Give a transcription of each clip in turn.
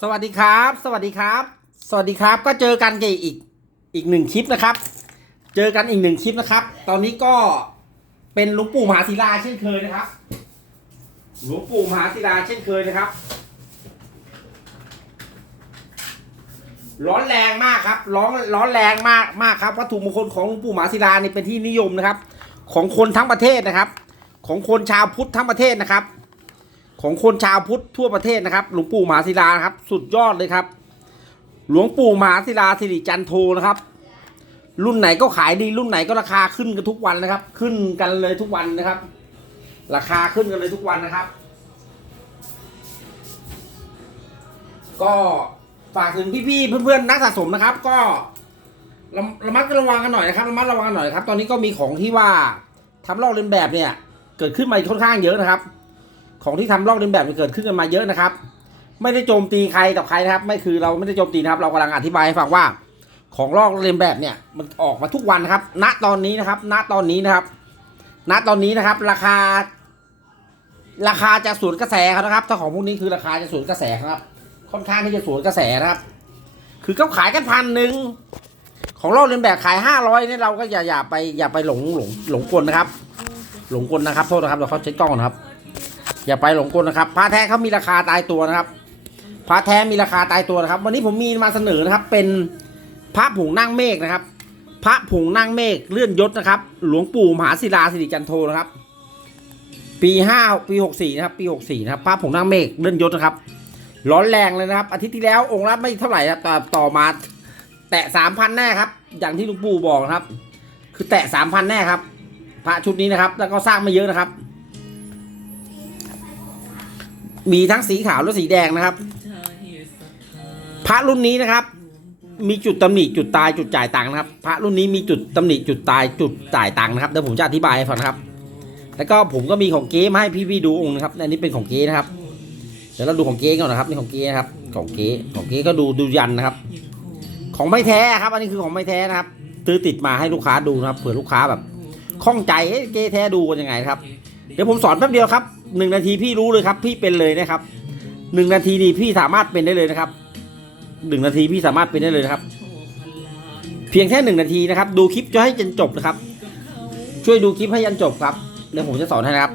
สวัสดีครับ สวัสดีครับ สวัสดีครับ ก็เจอกันกับอีกอีกหนึ่งคลิปนะครับ เจอกันอีกหนึ่งคลิปนะครับ ตอนนี้ก็เป็นหลวงปู่มหาศิลาเช่นเคยนะครับ หลวงปู่มหาศิลาเช่นเคยนะครับ ร้อนแรงมากครับ ร้อนร้อนแรงมากมากครับวัตถุมงคลของหลวงปู่มาศิลานี่เป็นที่นิยมนะครับ ของคนทั้งประเทศนะครับ ของคนชาวพุทธทั้งประเทศนะครับ ของคนชาวพุทธทั่วประเทศนะครับ หลวงปู่มาศิลาครับ สุดยอดเลยครับ หลวงปู่มาศิลาสิริจันโทนะครับ รุ่นไหนก็ขายดีรุ่นไหนก็ราคาขึ้นกันทุกวันนะครับ ขึ้นกันเลยทุกวันนะครับ ราคาขึ้นกันเลยทุกวันนะครับ ก็ ฝากถึงพี่ๆเพื่อนๆนักสะสมนะครับ ก็ระระมัดระวังกันหน่อยนะครับระมัดระวังกันหน่อยครับ ตอนนี้ก็มีของที่ว่าทำลอกเลียนแบบเนี่ย เกิดขึ้นมาค่อนข้างเยอะนะครับ ของที่ทำลอกเลียนแบบมันเกิดขึ้นกันมาเยอะนะครับ ไม่ได้โจมตีใครกับใครนะครับ ไม่คือเราไม่ได้โจมตีนะครับ เรากำลังอธิบายให้ฟังว่า ของลอกเลียนแบบเนี่ยมันออกมาทุกวันนะครับ ณตอนนี้นะครับ ณตอนนี้นะครับ ณตอนนี้นะครับ ราคา ราคาจะสวนกระแสครับนะครับ ถ้าของพวกนี้คือราคาจะสวนกระแสครับ ค่อนข้างที่จะสวนกระแสนะครับ คือเขาขายกันพันหนึ่งของลอกเลียนแบบขายห้าร้อยเนี่ยเราก็อย่าอย่าไปอย่าไปหลงหลงหลงกลนะครับ หลงกลนะครับโทษนะครับเดี๋ยวเขาเช็ดกล้องนะครับ อย่าไปหลงกลนะครับพระแท้เขามีราคาตายตัวนะครับพระแท้มีราคาตายตัวนะครับ วันนี้ผมมีมาเสนอนะครับ เป็นพระผงนั่งเมฆนะครับ พระผงนั่งเมฆเลื่อนยศนะครับ หลวงปู่มหาศิลาสิริจันโทนะครับ ปีห้าปีหกสี่นะครับ ปีหกสี่นะครับพระผงนั่งเมฆเลื่อนยศนะครับ ร้อนแรงเลยนะครับ อาทิตย์ที่แล้วองค์ละไม่เท่าไหร่ครับต่อต่อมา แตะสามพันแน่ครับ อย่างที่ลวงปู่บอกนะครับ คือแตะสามพันแน่ครับพระชุดนี้นะครับ แล้วก็สร้างไม่เยอะนะครับ มีทั้งสีขาวและสีแดงนะครับ พระรุ่นนี้นะครับ มีจุดตำหนิจุดตายจุดจ่ายตังค์นะครับ พระรุ่นนี้มีจุดตำหนิจุดตายจุดจ่ายตังค์นะครับเดี๋ยวผมจะอธิบายให้ฟังครับ แล้วก็ผมก็มีของเก๊มาให้พี่ๆดูองค์นะครับอันนี้เป็นของเก๊นะครับ ดี๋ยวเราดูของเก๊ก่อนนะครับนี่ของเก๊นะครับของเก๊ของเก๊ก็ดูดูยันนะครับ ของไม่แท้ครับ อันนี้คือของไม่แท้นะครับซื้อติดมาให้ลูกค้าดูนะครับเผื่อลูกค้าแบบข้องใจเอ๊ะเก๊แท้ดูกันยังไงครับ เดี๋ยวผมสอนแป๊บเดียวครับหนึ่งนาทีพี่รู้เลยครับ พี่เป็นเลยนะครับหนึ่งนาทีนี่พี่สามารถเป็นได้เลยนะครับหนึ่งนาทีพี่สามารถเป็นได้เลยนะครับ เพียงแค่หนึ่งนาทีนะครับ ดูคลิปจะให้จนจบนะครับ ช่วยดูคลิปให้ยันจบครับเดี๋ยวผมจะสอนให้นะครับ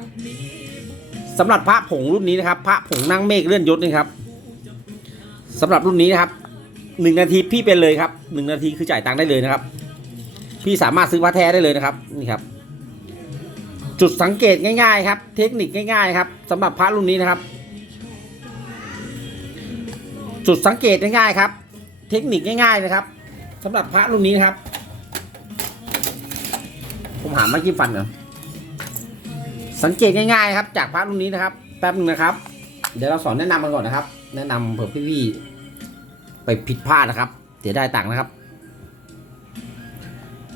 สำหรับพระผงรุ่นนี้นะครับ พระผงนั่งเมฆเลื่อนยศนี่ครับสำหรับรุ่นนี้นะครับหนึ่งนาทีพี่เป็นเลยครับหนึ่งนาทีคือจ่ายตังค์ได้เลยนะครับ พี่สามารถซื้อพระแท้ได้เลยนะครับนี่ครับ จุดสังเกตง่ายๆครับ เทคนิคง่ายๆครับสำหรับพระรุ่นนี้นะครับ จุดสังเกตง่ายๆครับ เทคนิคง่ายๆนะครับสำหรับพระรุ่นนี้นะครับ ผมหาไม้จิ้มฟันก่อ สังเกตง่ายๆครับจากพระรุ่นนี้นะครับแป๊บนึงนะครับ เดี๋ยวเราสอนแนะนำกันก่อนนะครับ แนะนำเผื่อพี่ๆไปผิดพลาดนะครับเสียได้ตังค์นะครับ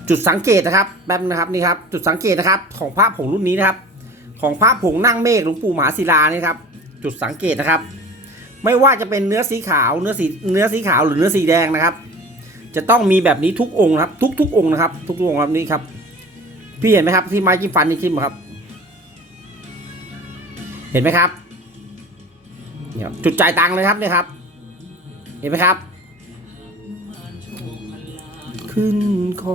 จุดสังเกตนะครับแป๊บนะครับนี่ครับ จุดสังเกตนะครับ ของพระผงรุ่นนี้นะครับ ของพระผงนั่งเมฆหลวงปู่มหาศิลานี่ครับ จุดสังเกตนะครับ ไม่ว่าจะเป็นเนื้อสีขาวเนื้อสีเนื้อสีขาวหรือเนื้อสีแดงนะครับ จะต้องมีแบบนี้ทุกองค์นะครับ ทุกทุกองค์นะครับ ทุกๆองค์ครับนี่ครับ พี่เห็นไหมครับที่ไม้จิ้มฟันนี่จิ้มครับ เห็นไหมครับเนี่ยจุดจ่ายตังค์เลยครับเนี่ยครับ เห็นไหมครับ ขึ้นคอ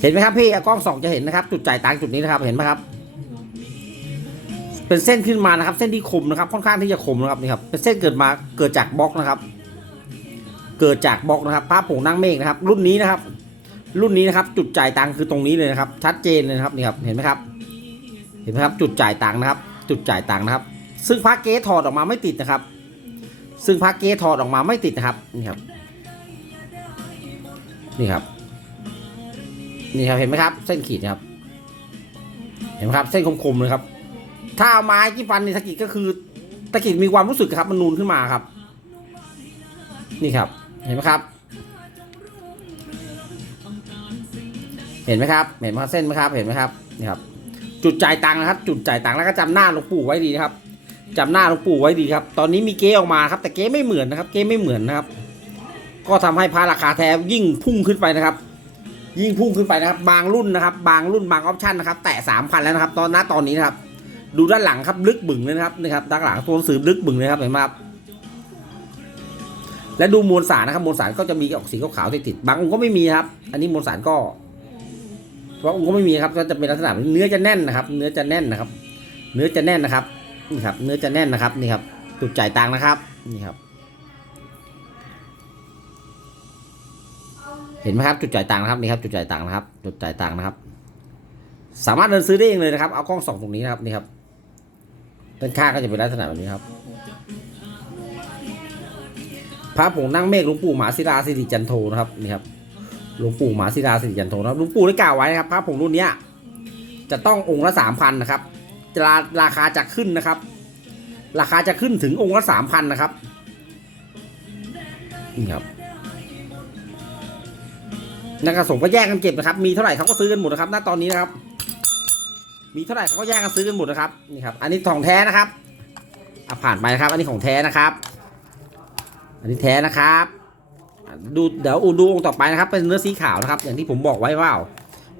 เห็นไหมครับพี่กล้องสองจะเห็นนะครับ จุดจ่ายตังค์จุดนี้นะครับ เห็นไหมครับ เป็นเส้นขึ้นมานะครับ เส้นที่คมนะครับ ค่อนข้างที่จะคมนะครับนี่ครับ เป็นเส้นเกิดมาเกิดจากบล็อกนะครับ เกิดจากบล็อกนะครับภาพผงนั่งเมฆนะครับ รุ่นนี้นะครับ รุ่นนี้นะครับ จุดจ่ายตังค์คือตรงนี้เลยนะครับ ชัดเจนเลยนะครับนี่ครับ เห็นไหมครับ เห็นไหมครับ จุดจ่ายตังค์นะครับ จุดจ่ายตังค์นะครับ ซึ่งพระเก๊ถอดออกมาไม่ติดนะครับ ซึ่งพระเก๊ถอดออกมาไม่ติดนะครับนี่ครับ นี่ครับ นี่ครับเห็นไหมครับ เส้นขีดนะครับ เห็นไหมครับ เส้นคมๆเลยครับ ถ้าเอาไม้ที่ฟันในตะกิดก็คือตะกิดมีความรู้สึกครับ มันนูนขึ้นมาครับ นี่ครับ เห็นไหมครับ เห็นไหมครับ เห็นไหมครับเส้นไหมครับ เห็นไหมครับ นี่ครับ จุดจ่ายตังค์นะครับ จุดจ่ายตังค์แล้วก็จำหน้าหลวงปู่ไว้ดีนะครับจำหน้าหลวงปู่ไว้ดีครับ ตอนนี้มีเก๊ออกมาครับ แต่เก๊ไม่เหมือนนะครับ เก๊ไม่เหมือนนะครับ ก็ทำให้พระราคาแท้ยิ่งพุ่งขึ้นไปนะครับ ยิ่งพุ่งขึ้นไปนะครับ บางรุ่นนะครับ บางรุ่นบางออปชันนะครับ แตะสามพันแล้วนะครับ ตอนหน้าตอนนี้นะครับ ดูด้านหลังครับลึกบึ่งเลยนะครับนี่ครับด้านหลังตัวหนังสือลึกบึ่งเลยครับเห็นไหมครับและดูมวลสารนะครับมวลสารก็จะมีออกสีขาวๆติดๆบางองค์ก็ไม่มีครับ อันนี้มวลสารก็ บางองค์ก็ไม่มีครับก็จะเป็นลักษณะเนื้อจะแน่นนะครับ เนื้อจะแน่นนะครับ เนื้อจะแน่นนะครับนี่ครับ เนื้อจะแน่นนะครับนี่ครับจุดจ่ายตังค์นะครับนี่ครับ เห็นไหมครับจุดจ่ายตังค์นะครับนี่ครับจุดจ่ายตังค์นะครับ จุดจ่ายตังค์นะครับ สามารถเดินซื้อได้เองเลยนะครับ เอากล้องส่องตรงนี้นะครับนี่ครับด้านข้างก็จะเป็นลักษณะแบบนี้ครับพระผงนั่งเมฆหลวงปู่หมหาศิลาสิริจันโทนะครับนี่ครับ หลวงปู่หมาศิลาสิริจันโทนะครับหลวงปู่ได้กล่าวไว้นะครับพระผงรุ่นเนี้ยจะต้ององค์ละสามพันนะครับราราคาจะขึ้นนะครับ ราคาจะขึ้นถึงองค์ละสามพันนะครับนี่ครับนักสะสมก็แยกกันเก็บนะครับ มีเท่าไหร่เขาก็ซื้อกันหมดนะครับ ณตอนนี้นะครับ มีเท่าไหร่เขาก็แยกกันซื้อกันหมดนะครับนี่ครับ อันนี้ของแท้นะครับอะผ่านไปนะครับ อันนี้ของแท้นะครับ อันนี้แท้นะครับ ดูเดี๋ยวอูดูองค์ต่อไปนะครับ เป็นเนื้อสีขาวนะครับ อย่างที่ผมบอกไว้ว่า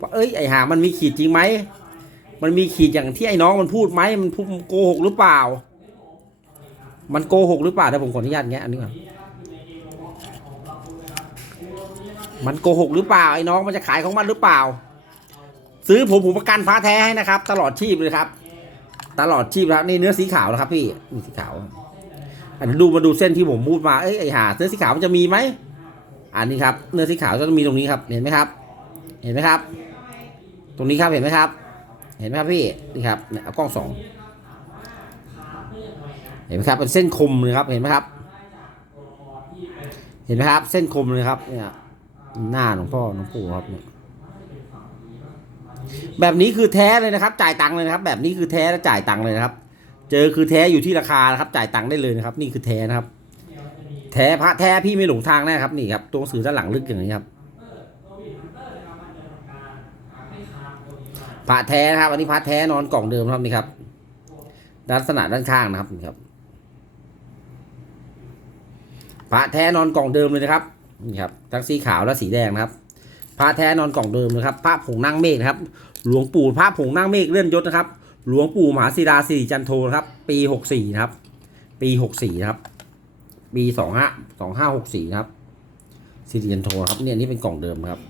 ว่าเอ้ยไอหามันมีขีดจริงไหมมันมีขีดอย่างที่ไอ้น้องมันพูดไหมมันพูดโกหกหรือเปล่า มันโกหกหรือเปล่าเดี๋ยวผมขออนุญาตแงะอันนี้ก่อนมันโกหกหรือเปล่าไอ้น้องมันจะขายของมันหรือเปล่า ซื้อผมผมประกันฟ้าแท้ให้นะครับ ตลอดชีพเลยครับ ตลอดชีพแล้วนี่เนื้อสีขาวนะครับ พี่นี่สีขาวอันนี้ดูมาดูเส้นที่ผมพูดมาเอ้ยไอหาเนื้อสีขาวมันจะมีไหม อันนี้ครับเนื้อสีขาวจะมีตรงนี้ครับเห็นไหมครับ เห็นไหมครับ ตรงนี้ครับเห็นไหมครับ เห็นไหมครับพี่นี่ครับเนี่ยเอากล้องสองเห็นไหมครับเป็นเส้นคมเลยครับเห็นไหมครับ เห็นไหมครับ เส้นคมเลยครับเนี่ยหน้าหลวงพ่อหลวงปู่ครับเนี่ยแบบนี้คือแท้เลยนะครับ จ่ายตังค์เลยนะครับ แบบนี้คือแท้แล้วจ่ายตังค์เลยนะครับ เจอคือแท้อยู่ที่ราคานะครับ จ่ายตังค์ได้เลยนะครับ นี่คือแท้นะครับ แท้พระแท้พี่ไม่หลงทางแน่ครับนี่ครับตัวหนังสือด้านหลังลึกอย่างนี้ครับพระแท้นะครับอันนี้พระแท้นอนกล่องเดิมครับนี่ครับลักษณะด้านข้างนะครับนี่ครับพระแท้นอนกล่องเดิมเลยนะครับนี่ครับทั้งสีขาวและสีแดงนะครับพระแท้นอนกล่องเดิมนะครับพระผงนั่งเมฆนะครับ หลวงปู่พระผงนั่งเมฆเลื่อนยศนะครับ หลวงปู่มหาศิลาสิริจันโทครับ ปีหกสี่นะครับ ปีหกสี่นะครับ ปีสองห้าสองห้าหกสี่ครับสิริจันโทครับเนี่ยนี่เป็นกล่องเดิมครับ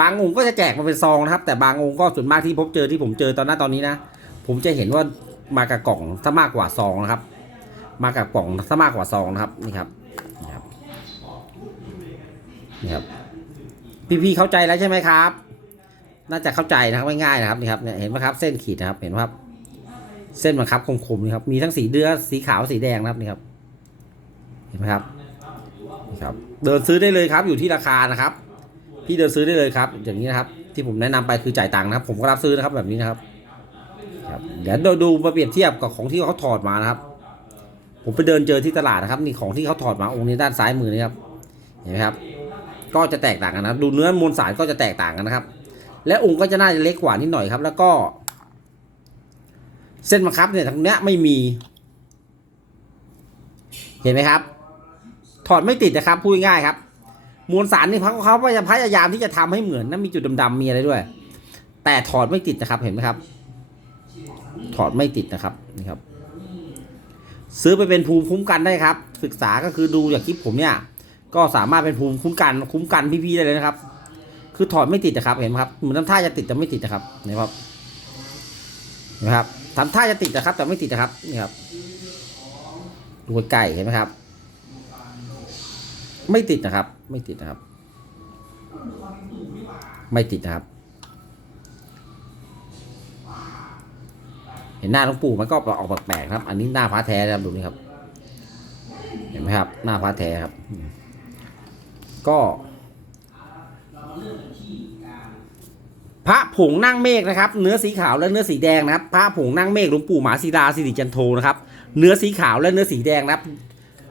บางองค์ก็จะแจกมาเป็นซองนะครับ แต่บางองค์ก็ส่วนมากที่พบเจอที่ผมเจอตอนหน้าตอนนี้นะ ผมจะเห็นว่ามากับกล่องซะมากกว่าซองนะครับ มากับกล่องซะมากกว่าซองนะครับนี่ครับนี่ครับนี่ครับ พี่ๆเข้าใจแล้วใช่ไหมครับ น่าจะเข้าใจนะครับง่ายๆนะครับนี่ครับเนี่ยเห็นไหมครับเส้นขีดนะครับเห็นไหมครับ เส้นบังคับคมๆนี่ครับ มีทั้งสีเดือสีขาวสีแดงนะครับนี่ครับ เห็นไหมครับนี่ครับ เดินซื้อได้เลยครับ อยู่ที่ราคานะครับ พี่เดินซื้อได้เลยครับ อย่างนี้นะครับ ที่ผมแนะนำไปคือจ่ายตังค์นะครับ ผมก็รับซื้อนะครับแบบนี้นะครับครับเดี๋ยวดูดูมาเปรียบเทียบกับของที่เขาถอดมานะครับ ผมไปเดินเจอที่ตลาดนะครับนี่ของที่เขาถอดมาองค์นี้ด้านซ้ายมือนี่ครับ เห็นไหมครับ ก็จะแตกต่างกันนะดูเนื้อมวลสารก็จะแตกต่างกันนะครับ และองค์ก็จะน่าจะเล็กกว่านิดหน่อยครับ แล้วก็ เส้นบังคับเนี่ยทางเนี้ยไม่มี เห็นไหมครับ ถอดไม่ติดนะครับพูดง่ายครับ มวลสารนี่เขาเขาพยายามที่จะทำให้เหมือนนะมีจุดดำๆมีอะไรด้วย แต่ถอดไม่ติดนะครับเห็นไหมครับ ถอดไม่ติดนะครับนี่ครับ ซื้อไปเป็นภูมิคุ้มกันได้ครับ ศึกษาก็คือดูอย่างคลิปผมเนี่ย ก็สามารถเป็นภูมิคุ้มกัน คุ้มกันพี่ๆได้เลยนะครับ คือถอดไม่ติดนะครับ เห็นไหมครับเหมือนทำท่าจะติดแต่ไม่ติดนะครับนี่ครับนะครับ ทำท่าจะติดนะครับ แต่ไม่ติดนะครับนี่ครับดูใกล้เห็นไหมครับ ไม่ติดนะครับ ไม่ติดนะครับ ไม่ติดนะครับ เห็นหน้าหลวงปู่มันก็ออกแปลกๆครับ อันนี้หน้าพระแท้นะครับดูนี่ครับ เห็นไหมครับ หน้าพระแท้ครับ ก็ พระผงนั่งเมฆนะครับ เนื้อสีขาวและเนื้อสีแดงนะครับ พระผงนั่งเมฆหลวงปู่หมาศิลาสิริจันโทนะครับ เนื้อสีขาวและเนื้อสีแดงนะครับ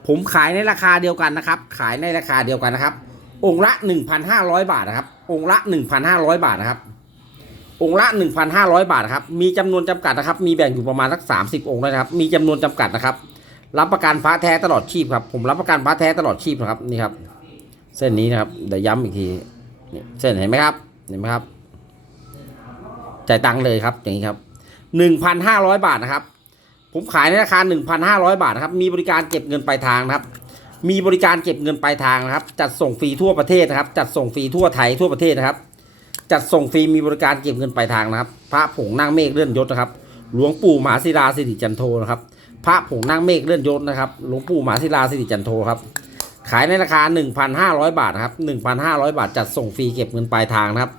ผมขายในราคาเดียวกันนะครับ ขายในราคาเดียวกันนะครับ องค์ละ 1,500 บาทนะครับ องค์ละ 1,500 บาทนะครับ องค์ละ 1,500 บาทครับ มีจำนวนจำกัดนะครับ มีแบ่งอยู่ประมาณสัก 30 องค์นะครับ มีจำนวนจำกัดนะครับ รับประกันพระแท้ตลอดชีพครับ ผมรับประกันพระแท้ตลอดชีพนะครับ นี่ครับ เส้นนี้นะครับ เดี๋ยวย้ำอีกทีเส้นเห็นไหมครับ เห็นไหมครับ จ่ายตังค์เลยครับอย่างนี้ครับหนึ่งพันห้าร้อยบาทนะครับ ผมขายในราคาหนึ่งพันห้าร้อยบาทนะครับ มีบริการเก็บเงินปลายทางนะครับ มีบริการเก็บเงินปลายทางนะครับ จัดส่งฟรีทั่วประเทศนะครับ จัดส่งฟรีทั่วไทยทั่วประเทศนะครับ จัดส่งฟรีมีบริการเก็บเงินปลายทางนะครับ พระผงนั่งเมฆเลื่อนยศนะครับ หลวงปู่มหาศิลาสิริจันโทนะครับ พระผงนั่งเมฆเลื่อนยศนะครับ หลวงปู่มหาศิลาสิริจันโทครับขายในราคา 1,500 บาทนะครับ 1,500 บาท จัดส่งฟรีเก็บเงินปลายทางนะครับ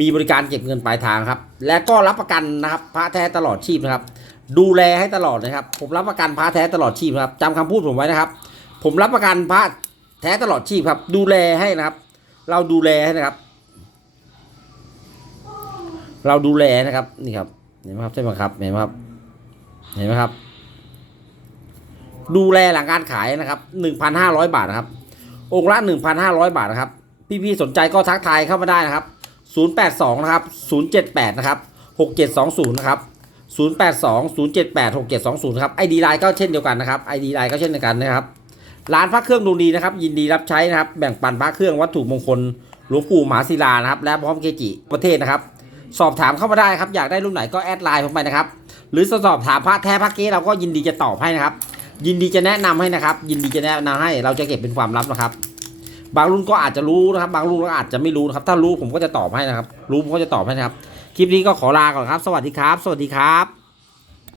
มีบริการเก็บเงินปลายทางครับ และก็รับประกันนะครับพระแท้ตลอดชีพนะครับ ดูแลให้ตลอดนะครับ ผมรับประกันพระแท้ตลอดชีพนะครับจำคำพูดผมไว้นะครับ ผมรับประกันพระแท้ตลอดชีพครับ ดูแลให้นะครับ เราดูแลให้นะครับ เราดูแลนะครับนี่ครับเห็นไหมครับใช่ไหมครับเห็นไหมครับเห็นไหมครับ ดูแลหลังการขายนะครับหนึ่งพันห้าร้อยบาทนะครับองค์ละหนึ่งพันห้าร้อยบาทนะครับ พี่ๆสนใจก็ทักทายเข้ามาได้นะครับ ศูนย์แปดสองนะครับศูนย์เจ็ดแปดนะครับหกเจ็ดสองศูนะครับศูนย์แปดสองศูนย์เจ็ดแปดหกเจ็ดสองศูนย์ครับไอดีไลน์ก็เช่นเดียวกันนะครับไอดีไลน์ก็เช่นเดียวกันนะครับ ร้านพระเครื่องดวงดีนะครับ ยินดีรับใช้นะครับ แบ่งปันพระเครื่องวัตถุมงคลหลวงปู่มหาศิลานะครับ และพร้อมเกจิประเทศนะครับ สอบถามเข้ามาได้ครับ อยากได้รุ่นไหนก็แอดไลน์ผมไปนะครับ หรือสอบถามพระแท้พระเก๊เราก็ยินดีจะตอบให้นะครับ ยินดีจะแนะนำให้นะครับ ยินดีจะแนะนำให้ เราจะเก็บเป็นความลับนะครับ บางรุ่นก็อาจจะรู้นะครับ บางรุ่นก็อาจจะไม่รู้นะครับ ถ้ารู้ผมก็จะตอบให้นะครับ รู้ผมก็จะตอบให้นะครับ คลิปนี้ก็ขอลาก่อนครับ สวัสดีครับ สวัสดีครับ